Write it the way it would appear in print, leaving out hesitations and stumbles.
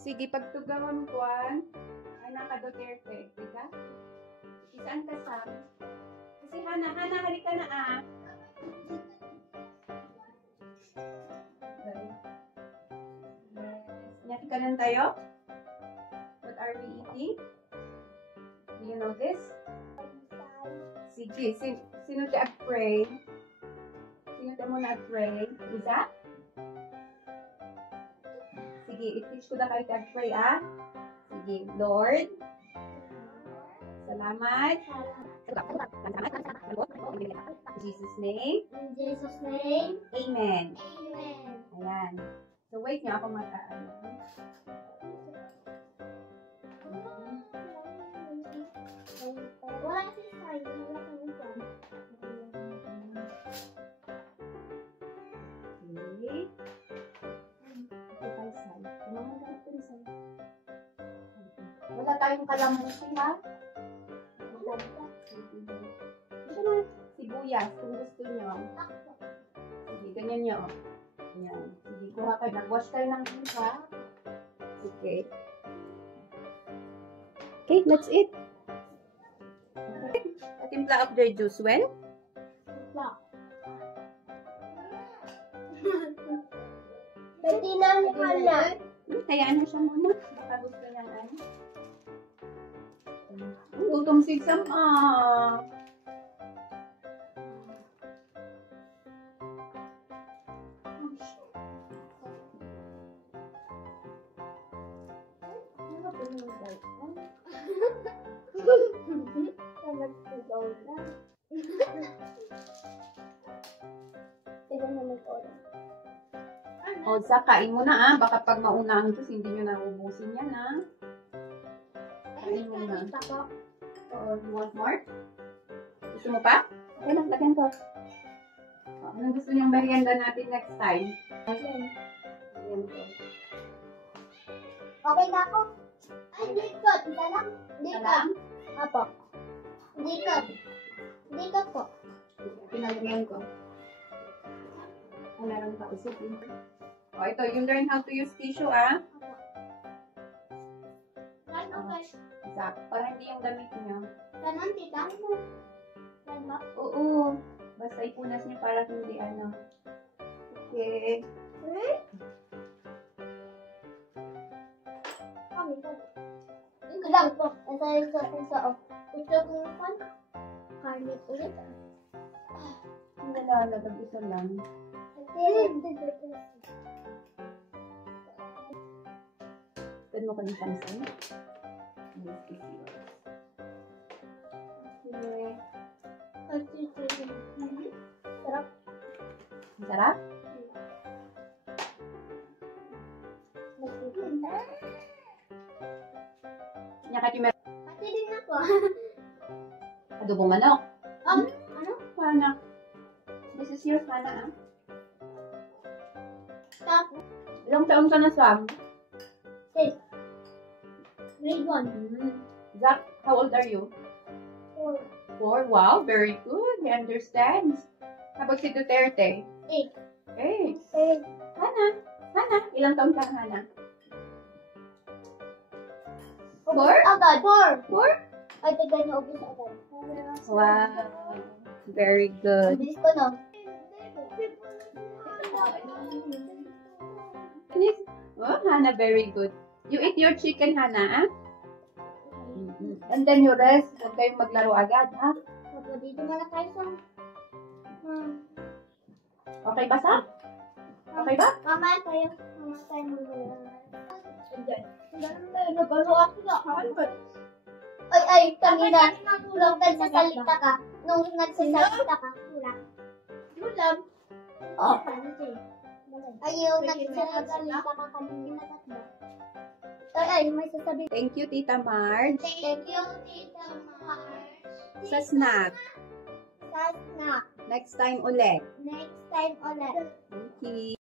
Sige, pagtugawan kuan, anak ka Duterte, diba? Isaan ka sa? Kasi Hana, halika na ah. Okay. Yes. Nyatikanan tayo? What are we eating? Do you know this? Sige, sino tayo pray? Sino tayo muna pray? Isa? Sige, i-teach ko na kayo pray, ah. Sige, Lord. Salamat. In Jesus' name. In Jesus' name. Amen. Amen. Ayan. So, wait nyo ako mag-ano. Wala si Sai. Wala kang ikan. Okay. Wala tayong kalamusin, ha? Ito na, sibuyas, kung gusto nyo. Sige, ganyan. Ganyan niya, oh. Ayan. Sige, kuha kayo. Nag-wash kayo ng iba. Okay. Okay, that's it. Okay. Timpla of their juice. When? Pwede na hala. Hayaan mo siya muna. Baka gusto niya ano. Gutom si Sam. O, Zach, kain mo na Baka pag mauna ang juice, hindi nyo naubusin yan Kain mo na. Oh, you want more? Gusto mo pa? Okay lang, lagyan ko. Anong gusto niyong merienda natin next time? Lagyan ko. Okay na ako. Ay, dikot. Isa lang. Alam? Apo. Dikot. Dikot po. Pinalagyan ko. Meron pa usapin. O, ito, you learn how to use tissue, Apo. Okay. Exact. Para hindi yung damit niyo. Ganon, tita. Yan ba? Oo. Basta ipunas niyo para hindi ano. Okay. Kami po. Ito lang po. Ito. Ito kung pan. Karne ulit. Ang nalalagag isa lang. Pwede mo kanyang pansin. Yes, is yours. Okay. Sarap. Ang sarap? Nyakat yung meron. Pati din ako. Adobong manok. Ano? Hana. This is yours, Hana. Stop. Ilang taon ka na, Sam? Grade 1. Zach, how old are you? 4. Wow, very good. He understands. Kapag si Duterte? 8. 8. Hana. Ilang taon ka, Hana? 4? Agad. 4? Ay, tagal na ubus agad. Wow. Very good. Bilis ko, no? Oh, Hana, very good. You eat your chicken, Hana, And then you rest. Huwag kayong maglaro agad, Opo, dito muna tayo sa... Okay ba, Sam? Okay ba? Mamaya tayo. Ay, kanina. Nung nagsasalita ka. Oh. Ay, yung nagsasalita ka kanina. Ay, may sasabihin. Thank you, Tita Marge. Thank you, Tita Mars. Sa snack. Sa snack. Next time ulit. Next time ulit. Thank you.